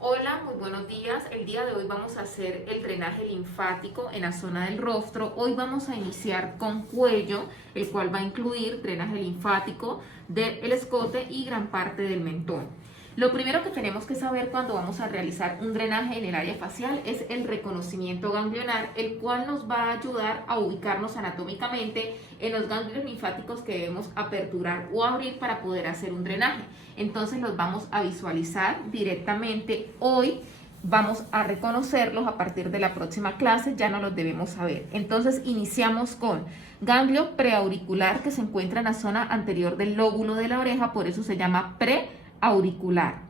Hola, muy buenos días. El día de hoy vamos a hacer el drenaje linfático en la zona del rostro. Hoy vamos a iniciar con cuello, el cual va a incluir drenaje linfático del escote y gran parte del mentón. Lo primero que tenemos que saber cuando vamos a realizar un drenaje en el área facial es el reconocimiento ganglionar, el cual nos va a ayudar a ubicarnos anatómicamente en los ganglios linfáticos que debemos aperturar o abrir para poder hacer un drenaje. Entonces los vamos a visualizar directamente hoy. Vamos a reconocerlos a partir de la próxima clase, ya no los debemos saber. Entonces iniciamos con ganglio preauricular que se encuentra en la zona anterior del lóbulo de la oreja, por eso se llama preauricular.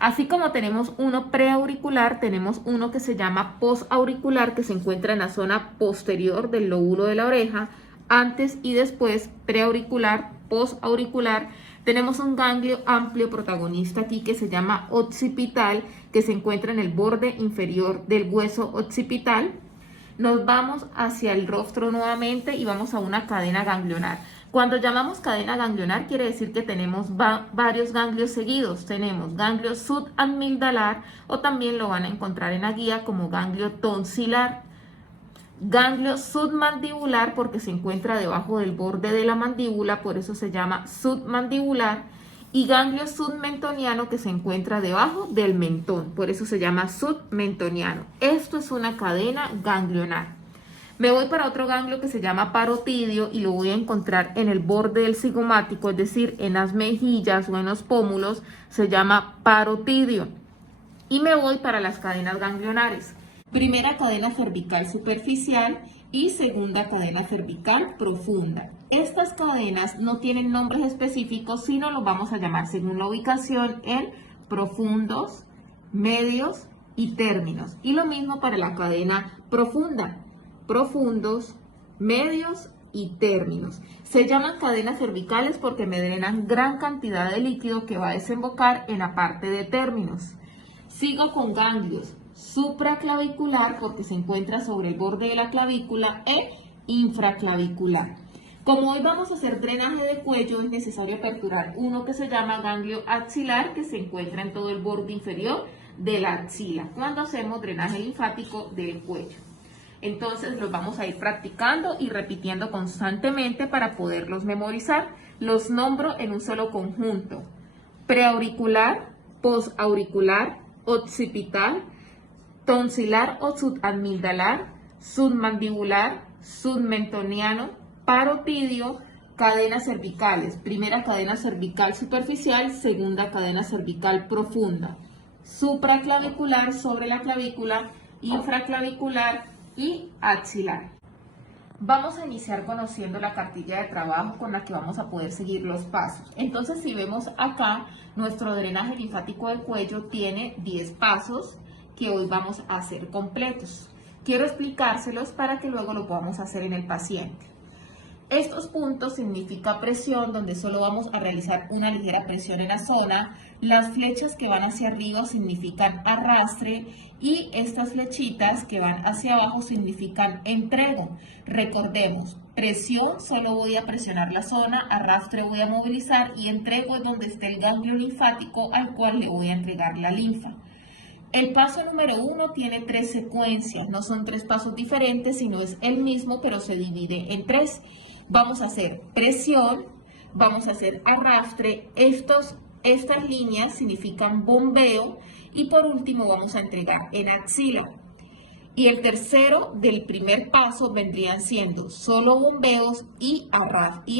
Así como tenemos uno preauricular, tenemos uno que se llama posauricular que se encuentra en la zona posterior del lóbulo de la oreja, antes y después, preauricular, posauricular. Tenemos un ganglio amplio protagonista aquí que se llama occipital, que se encuentra en el borde inferior del hueso occipital. Nos vamos hacia el rostro nuevamente y vamos a una cadena ganglionar. Cuando llamamos cadena ganglionar quiere decir que tenemos varios ganglios seguidos. Tenemos ganglio subamigdalar o también lo van a encontrar en la guía como ganglio tonsilar. Ganglio submandibular porque se encuentra debajo del borde de la mandíbula, por eso se llama submandibular. Y ganglio submentoniano que se encuentra debajo del mentón, por eso se llama submentoniano. Esto es una cadena ganglionar. Me voy para otro ganglio que se llama parotidio y lo voy a encontrar en el borde del cigomático, es decir, en las mejillas o en los pómulos, se llama parotidio. Y me voy para las cadenas ganglionares. Primera cadena cervical superficial y segunda cadena cervical profunda. Estas cadenas no tienen nombres específicos, sino los vamos a llamar según la ubicación en profundos, medios y términos. Y lo mismo para la cadena profunda, profundos, medios y términos. Se llaman cadenas cervicales porque me drenan gran cantidad de líquido que va a desembocar en la parte de términos. Sigo con ganglios supraclavicular porque se encuentra sobre el borde de la clavícula e infraclavicular. Como hoy vamos a hacer drenaje de cuello, es necesario aperturar uno que se llama ganglio axilar que se encuentra en todo el borde inferior de la axila cuando hacemos drenaje linfático del cuello. Entonces los vamos a ir practicando y repitiendo constantemente para poderlos memorizar. Los nombro en un solo conjunto: preauricular, posauricular, occipital, tonsilar o subamigdalar, submandibular, submentoniano, parotidio, cadenas cervicales. Primera cadena cervical superficial, segunda cadena cervical profunda, supraclavicular sobre la clavícula, infraclavicular y axilar. Vamos a iniciar conociendo la cartilla de trabajo con la que vamos a poder seguir los pasos. Entonces, si vemos acá, nuestro drenaje linfático del cuello tiene 10 pasos que hoy vamos a hacer completos. Quiero explicárselos para que luego lo podamos hacer en el paciente. Estos puntos significa presión, donde solo vamos a realizar una ligera presión en la zona. Las flechas que van hacia arriba significan arrastre y estas flechitas que van hacia abajo significan entrego. Recordemos, presión solo voy a presionar la zona, arrastre voy a movilizar y entrego es donde esté el ganglio linfático al cual le voy a entregar la linfa. El paso número 1 tiene 3 secuencias, no son 3 pasos diferentes, sino es el mismo, pero se divide en 3. Vamos a hacer presión, vamos a hacer arrastre, estas líneas significan bombeo y por último vamos a entregar en axila. Y el tercero del primer paso vendrían siendo solo bombeos y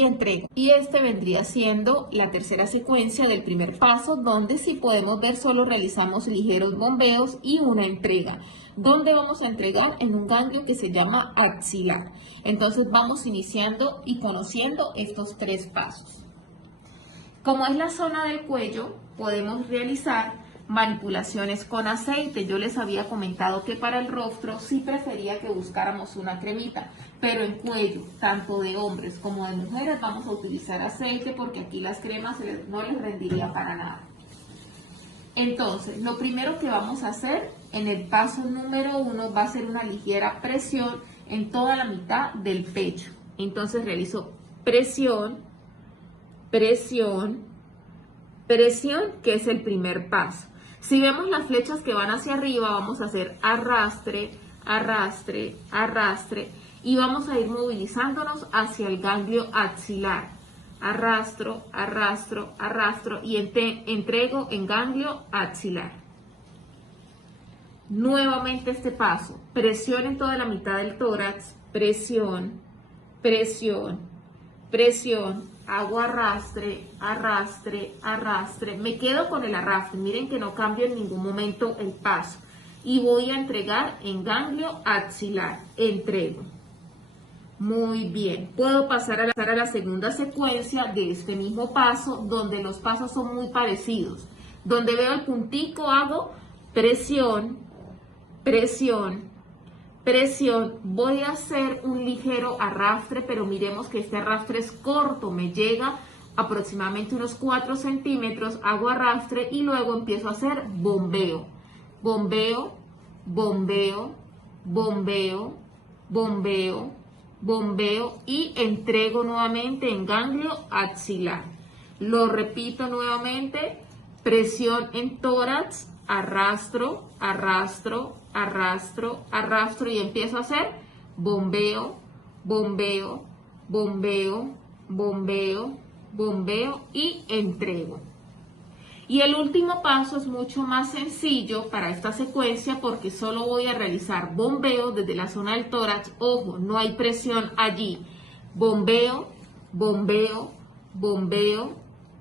entrega. Y este vendría siendo la tercera secuencia del primer paso, donde si podemos ver solo realizamos ligeros bombeos y una entrega. Donde vamos a entregar en un ganglio que se llama axilar. Entonces vamos iniciando y conociendo estos 3 pasos. Como es la zona del cuello, podemos realizar manipulaciones con aceite. Yo les había comentado que para el rostro sí prefería que buscáramos una cremita, pero en cuello, tanto de hombres como de mujeres, vamos a utilizar aceite porque aquí las cremas no les rendiría para nada. Entonces, lo primero que vamos a hacer en el paso número 1 va a ser una ligera presión en toda la mitad del pecho. Entonces realizo presión, presión, presión, que es el primer paso. Si vemos las flechas que van hacia arriba, vamos a hacer arrastre, arrastre, arrastre y vamos a ir movilizándonos hacia el ganglio axilar. Arrastro, arrastro, arrastro y entrego en ganglio axilar. Nuevamente este paso, presión en toda la mitad del tórax, presión, presión, presión, hago arrastre, arrastre, arrastre, me quedo con el arrastre, miren que no cambio en ningún momento el paso y voy a entregar en ganglio axilar, entrego. Muy bien, puedo pasar a la segunda secuencia de este mismo paso, donde los pasos son muy parecidos. Donde veo el puntico hago presión, presión, presión. Voy a hacer un ligero arrastre, pero miremos que este arrastre es corto, me llega aproximadamente unos 4 centímetros, hago arrastre y luego empiezo a hacer bombeo. Bombeo, bombeo, bombeo, bombeo, bombeo y entrego nuevamente en ganglio axilar. Lo repito nuevamente, presión en tórax, arrastro, arrastro, arrastro, arrastro y empiezo a hacer bombeo, bombeo, bombeo, bombeo, bombeo y entrego. Y el último paso es mucho más sencillo para esta secuencia porque solo voy a realizar bombeo desde la zona del tórax. Ojo, no hay presión allí. Bombeo, bombeo, bombeo,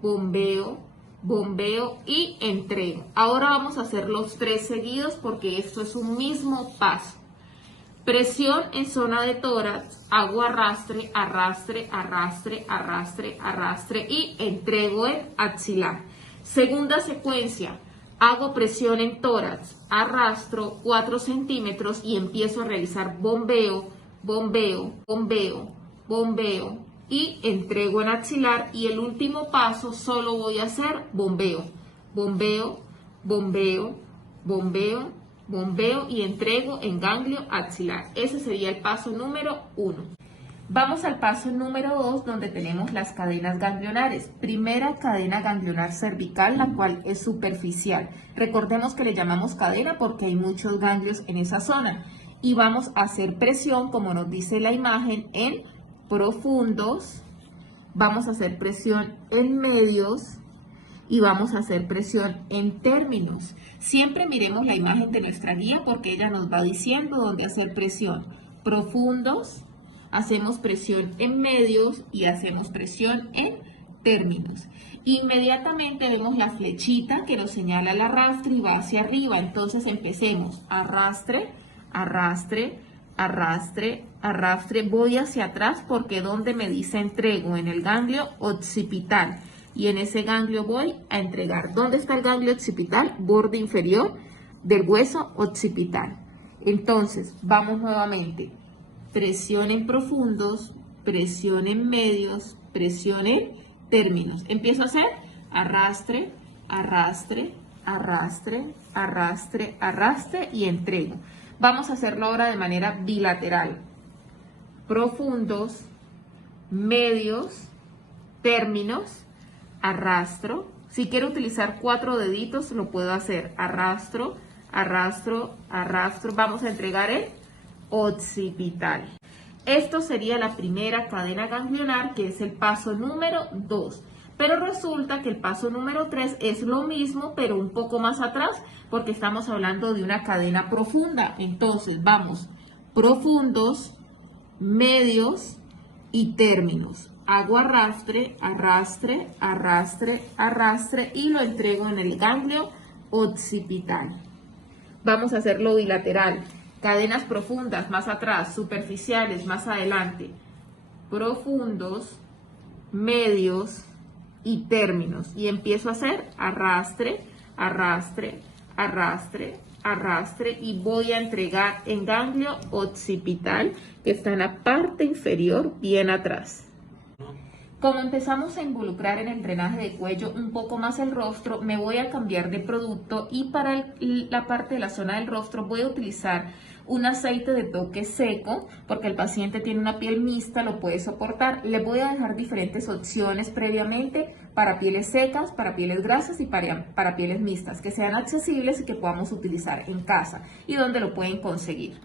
bombeo, bombeo y entrego. Ahora vamos a hacer los 3 seguidos porque esto es un mismo paso. Presión en zona de tórax, hago arrastre, arrastre, arrastre, arrastre, arrastre y entrego en axilar. Segunda secuencia, hago presión en tórax, arrastro 4 centímetros y empiezo a realizar bombeo, bombeo, bombeo, bombeo y entrego en axilar. Y el último paso solo voy a hacer bombeo, bombeo, bombeo, bombeo, bombeo y entrego en ganglio axilar. Ese sería el paso número 1. Vamos al paso número 2, donde tenemos las cadenas ganglionares. Primera cadena ganglionar cervical, la cual es superficial. Recordemos que le llamamos cadena porque hay muchos ganglios en esa zona. Y vamos a hacer presión, como nos dice la imagen, en profundos. Vamos a hacer presión en medios y vamos a hacer presión en términos. Siempre miremos la imagen de nuestra guía porque ella nos va diciendo dónde hacer presión. Profundos. Hacemos presión en medios y hacemos presión en términos. Inmediatamente vemos la flechita que nos señala el arrastre y va hacia arriba. Entonces empecemos. Arrastre, arrastre, arrastre, arrastre. Voy hacia atrás porque donde me dice entrego, en el ganglio occipital. Y en ese ganglio voy a entregar. ¿Dónde está el ganglio occipital? Borde inferior del hueso occipital. Entonces, vamos nuevamente. Presión en profundos, presión en medios, presión en términos. Empiezo a hacer arrastre, arrastre, arrastre, arrastre, arrastre y entrego. Vamos a hacerlo ahora de manera bilateral. Profundos, medios, términos, arrastro. Si quiero utilizar 4 deditos, lo puedo hacer. Arrastro, arrastro, arrastro. Vamos a entregar el occipital. Esto sería la primera cadena ganglionar, que es el paso número 2. Pero resulta que el paso número 3 es lo mismo, pero un poco más atrás, porque estamos hablando de una cadena profunda. Entonces vamos, profundos, medios y términos. Hago arrastre, arrastre, arrastre, arrastre y lo entrego en el ganglio occipital. Vamos a hacerlo bilateral. Cadenas profundas más atrás, superficiales más adelante. Profundos, medios y términos. Y empiezo a hacer arrastre, arrastre, arrastre, arrastre y voy a entregar en ganglio occipital, que está en la parte inferior, bien atrás. Como empezamos a involucrar en el drenaje de cuello un poco más el rostro, me voy a cambiar de producto y para la parte de la zona del rostro voy a utilizar un aceite de toque seco, porque el paciente tiene una piel mixta, lo puede soportar. Le voy a dejar diferentes opciones previamente para pieles secas, para pieles grasas y para pieles mixtas, que sean accesibles y que podamos utilizar en casa y donde lo pueden conseguir.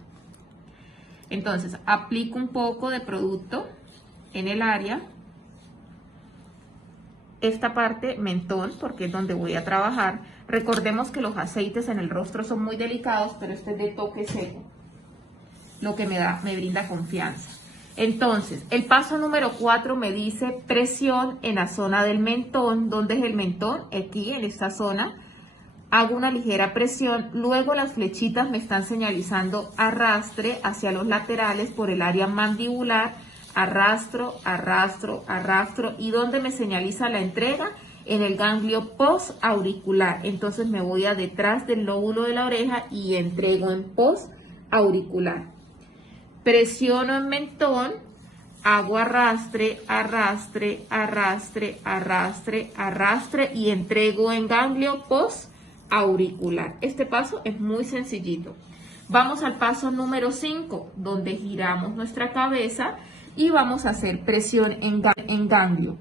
Entonces, aplico un poco de producto en el área. Esta parte mentón, porque es donde voy a trabajar. Recordemos que los aceites en el rostro son muy delicados, pero este es de toque seco, lo que me brinda confianza. Entonces, el paso número 4 me dice presión en la zona del mentón. ¿Dónde es el mentón? Aquí, en esta zona. Hago una ligera presión, luego las flechitas me están señalizando arrastre hacia los laterales por el área mandibular. Arrastro, arrastro, arrastro. ¿Y dónde me señaliza la entrega? En el ganglio postauricular. Entonces me voy a detrás del lóbulo de la oreja y entrego en postauricular. Presiono en mentón, hago arrastre, arrastre, arrastre, arrastre, arrastre y entrego en ganglio postauricular. Este paso es muy sencillito. Vamos al paso número 5, donde giramos nuestra cabeza y vamos a hacer presión en ganglio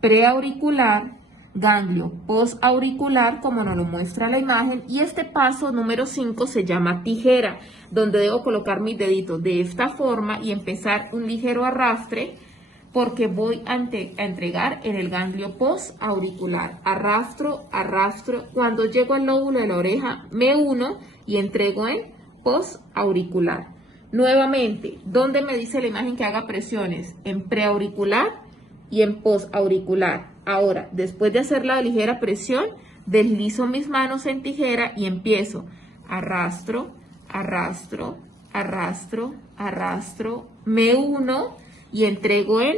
preauricular, ganglio postauricular, como nos lo muestra la imagen. Y este paso número 5 se llama tijera, donde debo colocar mis deditos de esta forma y empezar un ligero arrastre, porque voy a entregar en el ganglio postauricular. Arrastro, arrastro. Cuando llego al lóbulo de la oreja, me uno y entrego en postauricular. Nuevamente, ¿dónde me dice la imagen que haga presiones? En preauricular y en postauricular. Ahora, después de hacer la ligera presión, deslizo mis manos en tijera y empiezo. Arrastro, arrastro, arrastro, arrastro, me uno y entrego en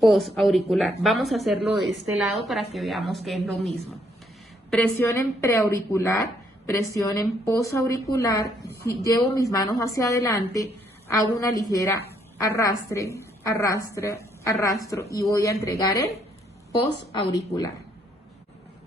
postauricular. Vamos a hacerlo de este lado para que veamos que es lo mismo. Presión en preauricular, presión en postauricular, llevo mis manos hacia adelante, hago una ligera arrastre, arrastre, arrastro y voy a entregar en postauricular.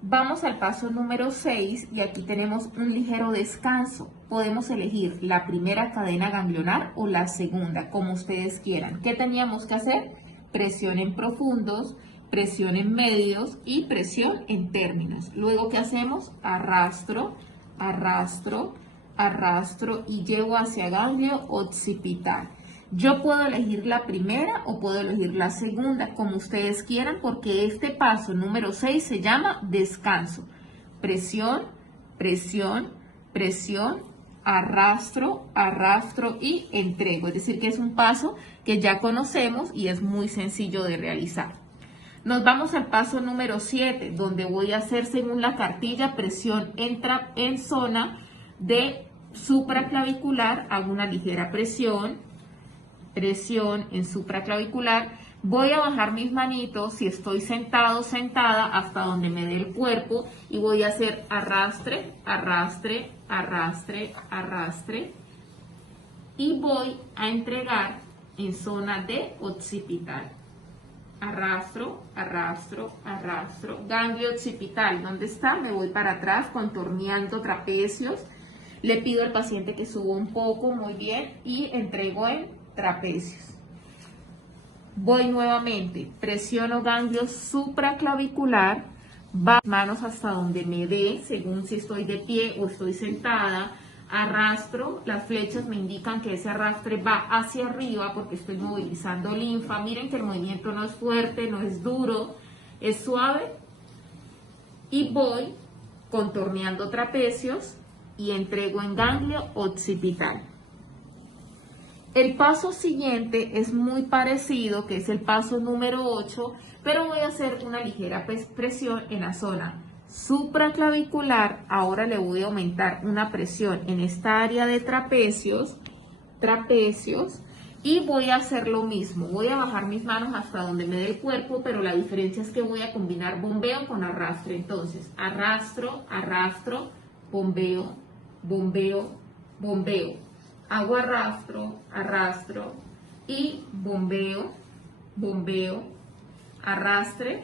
Vamos al paso número 6 y aquí tenemos un ligero descanso. Podemos elegir la primera cadena ganglionar o la segunda, como ustedes quieran. ¿Qué teníamos que hacer? Presión en profundos, presión en medios y presión en términos. Luego, ¿qué hacemos? Arrastro, arrastro, arrastro y llevo hacia ganglio occipital. Yo puedo elegir la primera o puedo elegir la segunda, como ustedes quieran, porque este paso número 6 se llama descanso. Presión, presión, presión, arrastro, arrastro y entrego. Es decir, que es un paso que ya conocemos y es muy sencillo de realizar. Nos vamos al paso número 7, donde voy a hacer, según la cartilla, presión en zona de supraclavicular. Hago una ligera presión en supraclavicular. Voy a bajar mis manitos, si estoy sentado, sentada, hasta donde me dé el cuerpo y voy a hacer arrastre, arrastre, arrastre, arrastre y voy a entregar en zona de occipital. Arrastro, arrastro, arrastro. Ganglio occipital, ¿dónde está? Me voy para atrás, contorneando trapecios. Le pido al paciente que suba un poco, muy bien, y entrego en trapecios. Voy nuevamente, presiono ganglio supraclavicular, bajo manos hasta donde me dé, según si estoy de pie o estoy sentada. Arrastro, las flechas me indican que ese arrastre va hacia arriba porque estoy movilizando linfa. Miren que el movimiento no es fuerte, no es duro, es suave. Y voy contorneando trapecios y entrego en ganglio occipital. El paso siguiente es muy parecido, que es el paso número 8, pero voy a hacer una ligera presión en la zona supraclavicular. Ahora le voy a aumentar una presión en esta área de trapecios, y voy a hacer lo mismo. Voy a bajar mis manos hasta donde me dé el cuerpo, pero la diferencia es que voy a combinar bombeo con arrastre. Entonces, arrastro, arrastro, bombeo, bombeo, bombeo. Hago arrastro, arrastro y bombeo, bombeo, arrastre,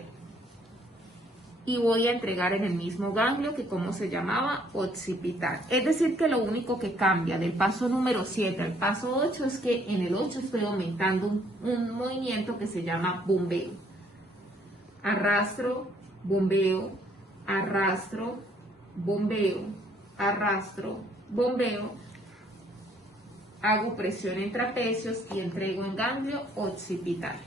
y voy a entregar en el mismo ganglio que como se llamaba, occipital. Es decir que lo único que cambia del paso número 7 al paso 8 es que en el 8 estoy aumentando un movimiento que se llama bombeo. Arrastro, bombeo, arrastro, bombeo, arrastro, bombeo. Hago presión en trapecios y entrego en ganglio occipital.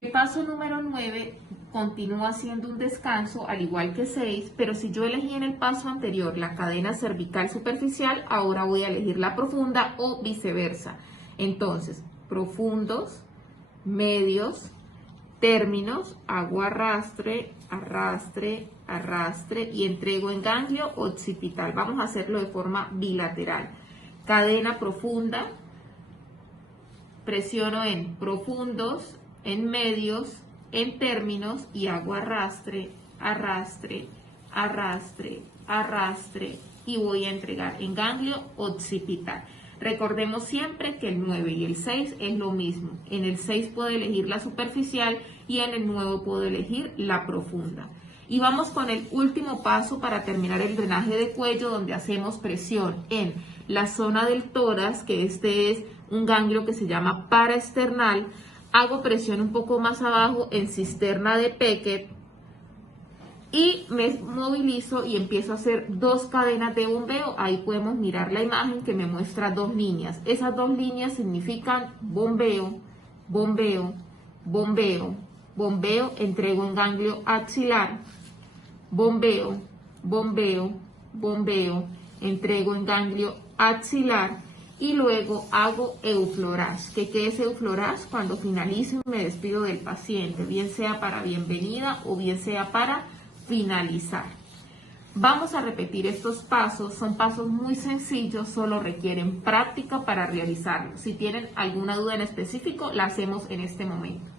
El paso número 9 continúa haciendo un descanso al igual que 6, pero si yo elegí en el paso anterior la cadena cervical superficial, ahora voy a elegir la profunda o viceversa. Entonces, profundos, medios, términos, hago arrastre, arrastre, arrastre y entrego en ganglio occipital. Vamos a hacerlo de forma bilateral. Cadena profunda, presiono en profundos, en medios, en términos y hago arrastre, arrastre, arrastre, arrastre y voy a entregar en ganglio occipital. Recordemos siempre que el 9 y el 6 es lo mismo. En el 6 puedo elegir la superficial y en el 9 puedo elegir la profunda. Y vamos con el último paso para terminar el drenaje de cuello, donde hacemos presión en la zona del tórax, que este es un ganglio que se llama paraesternal. Hago presión un poco más abajo en cisterna de Beckett y me movilizo y empiezo a hacer 2 cadenas de bombeo. Ahí podemos mirar la imagen que me muestra 2 líneas. Esas 2 líneas significan bombeo, bombeo, bombeo, bombeo, entrego en ganglio axilar, bombeo, bombeo, bombeo, entrego en ganglio axilar y luego hago euflorage. ¿Qué es euflorage? Cuando finalizo me despido del paciente, bien sea para bienvenida o bien sea para finalizar. Vamos a repetir estos pasos, son pasos muy sencillos, solo requieren práctica para realizarlos. Si tienen alguna duda en específico, la hacemos en este momento.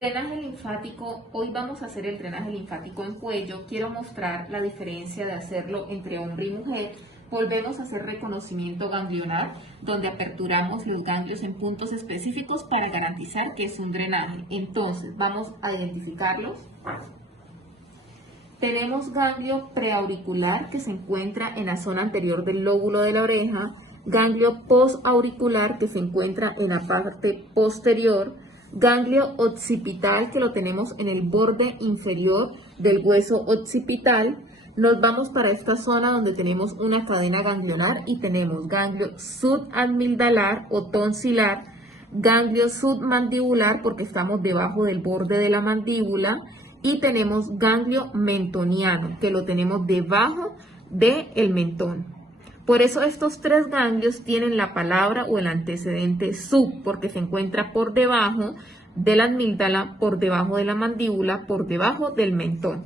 Drenaje linfático, hoy vamos a hacer el drenaje linfático en cuello. Quiero mostrar la diferencia de hacerlo entre hombre y mujer. Volvemos a hacer reconocimiento ganglionar, donde aperturamos los ganglios en puntos específicos para garantizar que es un drenaje. Entonces, vamos a identificarlos. Tenemos ganglio preauricular que se encuentra en la zona anterior del lóbulo de la oreja, ganglio postauricular que se encuentra en la parte posterior, ganglio occipital que lo tenemos en el borde inferior del hueso occipital. Nos vamos para esta zona donde tenemos una cadena ganglionar y tenemos ganglio subamigdalar o tonsilar, ganglio submandibular porque estamos debajo del borde de la mandíbula y tenemos ganglio mentoniano que lo tenemos debajo del mentón. Por eso estos 3 ganglios tienen la palabra o el antecedente sub, porque se encuentra por debajo de la amígdala, por debajo de la mandíbula, por debajo del mentón.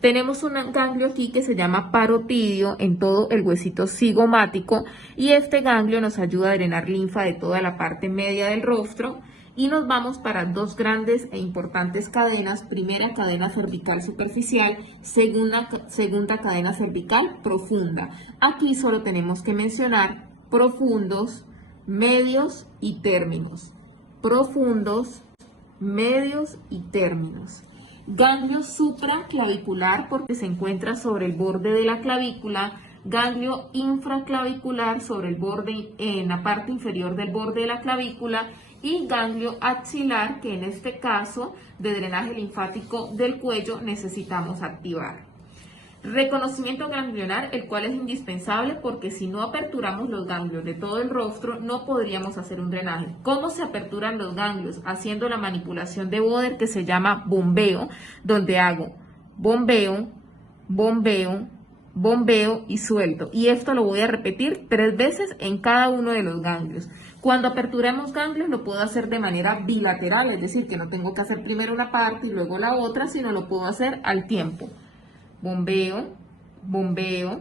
Tenemos un ganglio aquí que se llama parotidio en todo el huesito cigomático y este ganglio nos ayuda a drenar linfa de toda la parte media del rostro. Y nos vamos para 2 grandes e importantes cadenas. Primera cadena cervical superficial, segunda cadena cervical profunda. Aquí solo tenemos que mencionar profundos, medios y términos. Profundos, medios y términos. Ganglio supraclavicular porque se encuentra sobre el borde de la clavícula. Ganglio infraclavicular sobre el borde, en la parte inferior del borde de la clavícula. Y ganglio axilar, que en este caso de drenaje linfático del cuello necesitamos activar. Reconocimiento ganglionar, el cual es indispensable porque si no aperturamos los ganglios de todo el rostro no podríamos hacer un drenaje. ¿Cómo se aperturan los ganglios? Haciendo la manipulación de Boder que se llama bombeo, donde hago bombeo, bombeo, bombeo y suelto. Y esto lo voy a repetir 3 veces en cada uno de los ganglios. Cuando aperturamos ganglios lo puedo hacer de manera bilateral, es decir, que no tengo que hacer primero una parte y luego la otra, sino lo puedo hacer al tiempo. Bombeo, bombeo,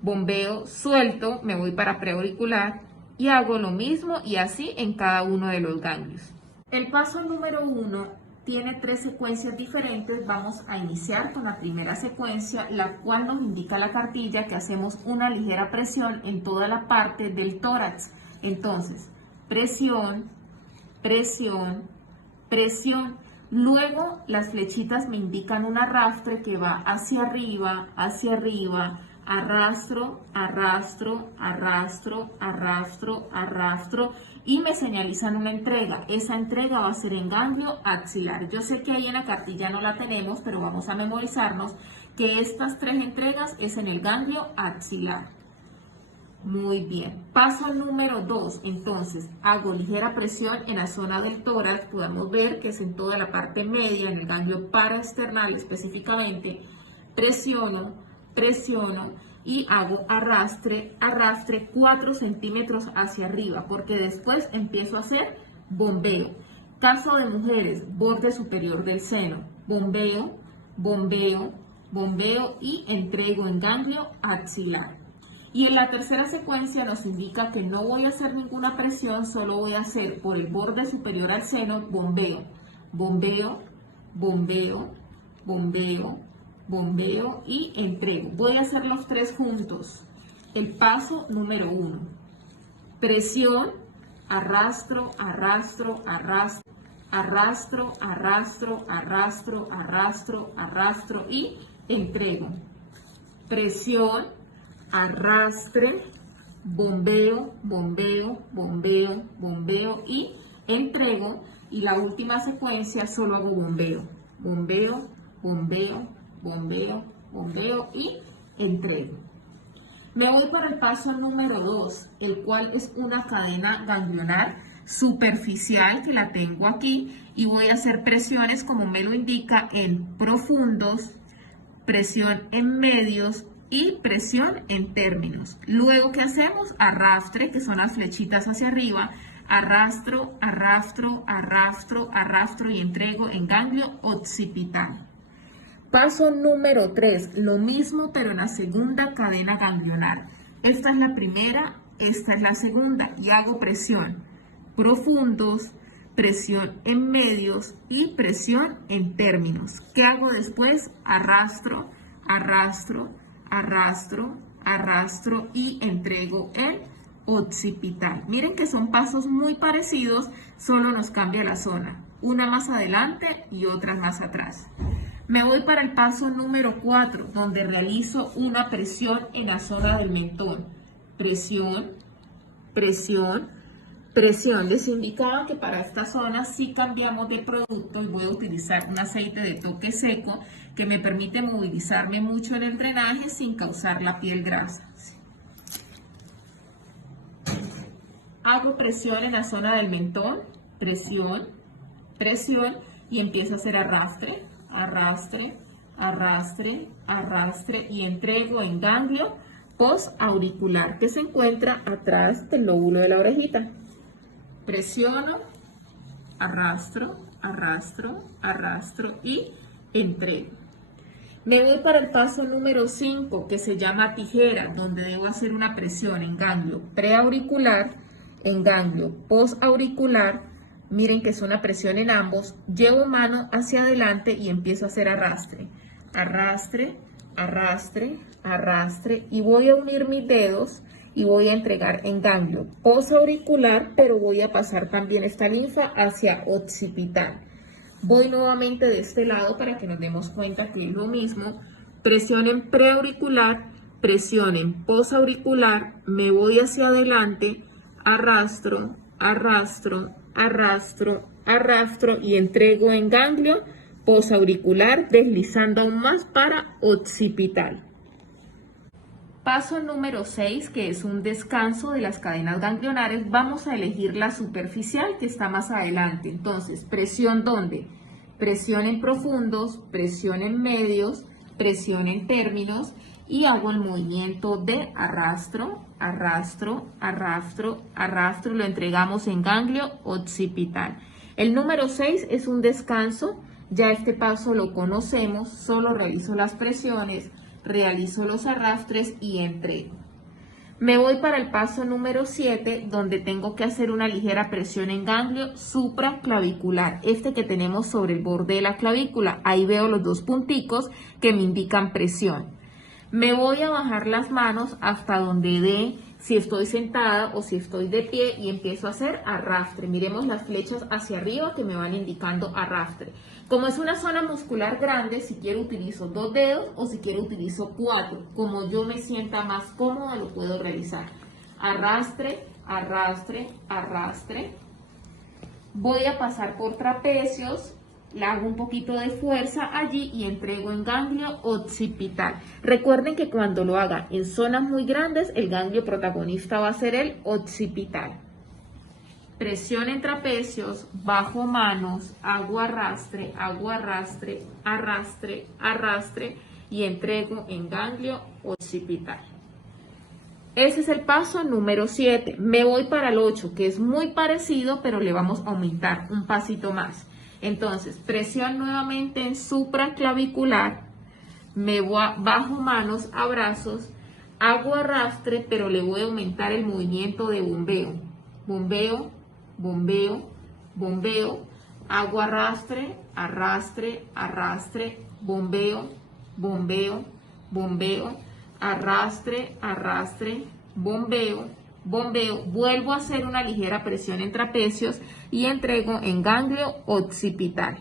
bombeo, suelto, me voy para preauricular y hago lo mismo y así en cada uno de los ganglios. El paso número 1 tiene 3 secuencias diferentes. Vamos a iniciar con la primera secuencia, la cual nos indica la cartilla que hacemos una ligera presión en toda la parte del tórax. Entonces, presión, presión, presión. Luego las flechitas me indican un arrastre que va hacia arriba, arrastro, arrastro, arrastro, arrastro, arrastro y me señalizan una entrega. Esa entrega va a ser en ganglio axilar. Yo sé que ahí en la cartilla no la tenemos, pero vamos a memorizarnos que estas 3 entregas es en el ganglio axilar. Muy bien. Paso número 2. Entonces, hago ligera presión en la zona del tórax. Podemos ver que es en toda la parte media, en el ganglio paraesternal específicamente. Presiono, presiono y hago arrastre, arrastre 4 centímetros hacia arriba, porque después empiezo a hacer bombeo. Caso de mujeres, borde superior del seno. Bombeo, bombeo, bombeo y entrego en ganglio axilar. Y en la tercera secuencia nos indica que no voy a hacer ninguna presión, solo voy a hacer por el borde superior al seno bombeo, bombeo, bombeo, bombeo, bombeo y entrego. Voy a hacer los 3 juntos. El paso número 1. Presión, arrastro, arrastro, arrastro, arrastro, arrastro, arrastro, arrastro, arrastro y entrego. Presión, arrastre, bombeo, bombeo, bombeo, bombeo y entrego. Y la última secuencia solo hago bombeo, bombeo, bombeo, bombeo, bombeo y entrego. Me voy para el paso número 2, el cual es una cadena ganglionar superficial que la tengo aquí y voy a hacer presiones como me lo indica en profundos, presión en medios y presión en términos. Luego, ¿qué hacemos? Arrastre, que son las flechitas hacia arriba, arrastro, arrastro, arrastro, arrastro y entrego en ganglio occipital. Paso número 3, lo mismo pero en la segunda cadena ganglionar. Esta es la primera, esta es la segunda y hago presión profundos, presión en medios y presión en términos. ¿Qué hago después? Arrastro, arrastro, arrastro, arrastro y entrego en occipital. Miren que son pasos muy parecidos, solo nos cambia la zona. Una más adelante y otra más atrás. Me voy para el paso número 4, donde realizo una presión en la zona del mentón. Presión, presión, presión. Les indicaba que para esta zona sí cambiamos de producto y voy a utilizar un aceite de toque seco que me permite movilizarme mucho en el drenaje sin causar la piel grasa. Hago presión en la zona del mentón, presión, presión y empiezo a hacer arrastre, arrastre, arrastre, arrastre y entrego en ganglio postauricular que se encuentra atrás del lóbulo de la orejita. Presiono, arrastro, arrastro, arrastro y entrego. Me voy para el paso número 5, que se llama tijera, donde debo hacer una presión en ganglio preauricular, en ganglio postauricular. Miren que es una presión en ambos. Llevo mano hacia adelante y empiezo a hacer arrastre. Arrastre, arrastre, arrastre. Y voy a unir mis dedos y voy a entregar en ganglio postauricular, pero voy a pasar también esta linfa hacia occipital. Voy nuevamente de este lado para que nos demos cuenta que es lo mismo. Presión en preauricular, presión en postauricular, me voy hacia adelante, arrastro, arrastro, arrastro, arrastro y entrego en ganglio postauricular, deslizando aún más para occipital. Paso número 6, que es un descanso de las cadenas ganglionares, vamos a elegir la superficial que está más adelante. Entonces, presión ¿dónde? Presión en profundos, presión en medios, presión en términos y hago el movimiento de arrastro, arrastro, arrastro, arrastro, lo entregamos en ganglio occipital. El número 6 es un descanso, ya este paso lo conocemos, solo realizo las presiones, realizo los arrastres y entrego. Me voy para el paso número 7, donde tengo que hacer una ligera presión en ganglio supraclavicular, este que tenemos sobre el borde de la clavícula. Ahí veo los 2 punticos que me indican presión. Me voy a bajar las manos hasta donde dé si estoy sentada o si estoy de pie y empiezo a hacer arrastre. Miremos las flechas hacia arriba que me van indicando arrastre. Como es una zona muscular grande, si quiero utilizo 2 dedos o si quiero utilizo 4. Como yo me sienta más cómoda lo puedo realizar. Arrastre, arrastre, arrastre. Voy a pasar por trapecios. Le hago un poquito de fuerza allí y entrego en ganglio occipital. Recuerden que cuando lo haga en zonas muy grandes, el ganglio protagonista va a ser el occipital. Presión en trapecios, bajo manos, hago arrastre, arrastre, arrastre y entrego en ganglio occipital. Ese es el paso número 7. Me voy para el 8, que es muy parecido, pero le vamos a aumentar un pasito más. Entonces, presión nuevamente en supraclavicular, me voy bajo manos a brazos, hago arrastre, pero le voy a aumentar el movimiento de bombeo. Bombeo, bombeo, bombeo, hago arrastre, arrastre, arrastre, bombeo, bombeo, bombeo, arrastre, arrastre, bombeo, bombeo, vuelvo a hacer una ligera presión en trapecios y entrego en ganglio occipital.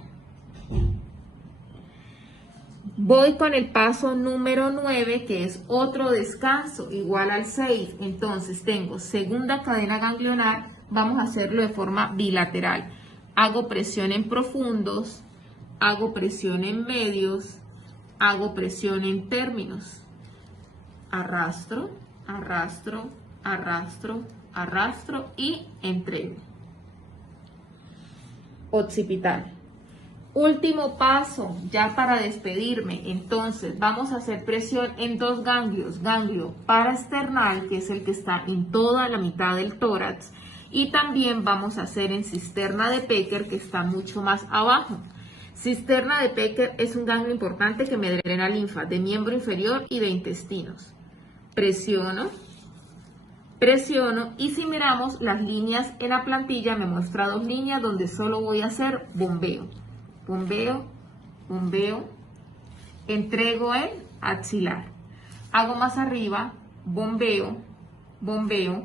Voy con el paso número 9, que es otro descanso, igual al 6. Entonces tengo segunda cadena ganglionar, vamos a hacerlo de forma bilateral. Hago presión en profundos, hago presión en medios, hago presión en términos. Arrastro, arrastro, arrastro, arrastro y entrego. Occipital. Último paso, ya para despedirme. Entonces vamos a hacer presión en 2 ganglios. Ganglio paraesternal, que es el que está en toda la mitad del tórax. Y también vamos a hacer en cisterna de Pecker, que está mucho más abajo. Cisterna de Pecker es un ganglio importante que me drena linfa de miembro inferior y de intestinos. Presiono, presiono y si miramos las líneas en la plantilla me muestra 2 líneas donde solo voy a hacer bombeo, bombeo, bombeo, entrego en axilar, hago más arriba, bombeo, bombeo,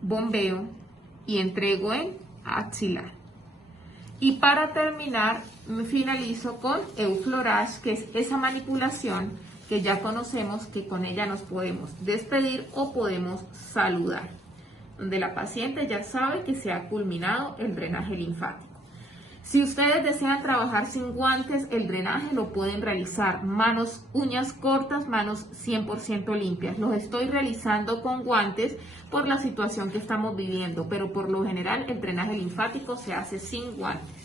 bombeo y entrego en axilar. Y para terminar me finalizo con Euflorage, que es esa manipulación que ya conocemos, que con ella nos podemos despedir o podemos saludar, donde la paciente ya sabe que se ha culminado el drenaje linfático. Si ustedes desean trabajar sin guantes, el drenaje lo pueden realizar manos, uñas cortas, manos 100% limpias. Los estoy realizando con guantes por la situación que estamos viviendo, pero por lo general el drenaje linfático se hace sin guantes.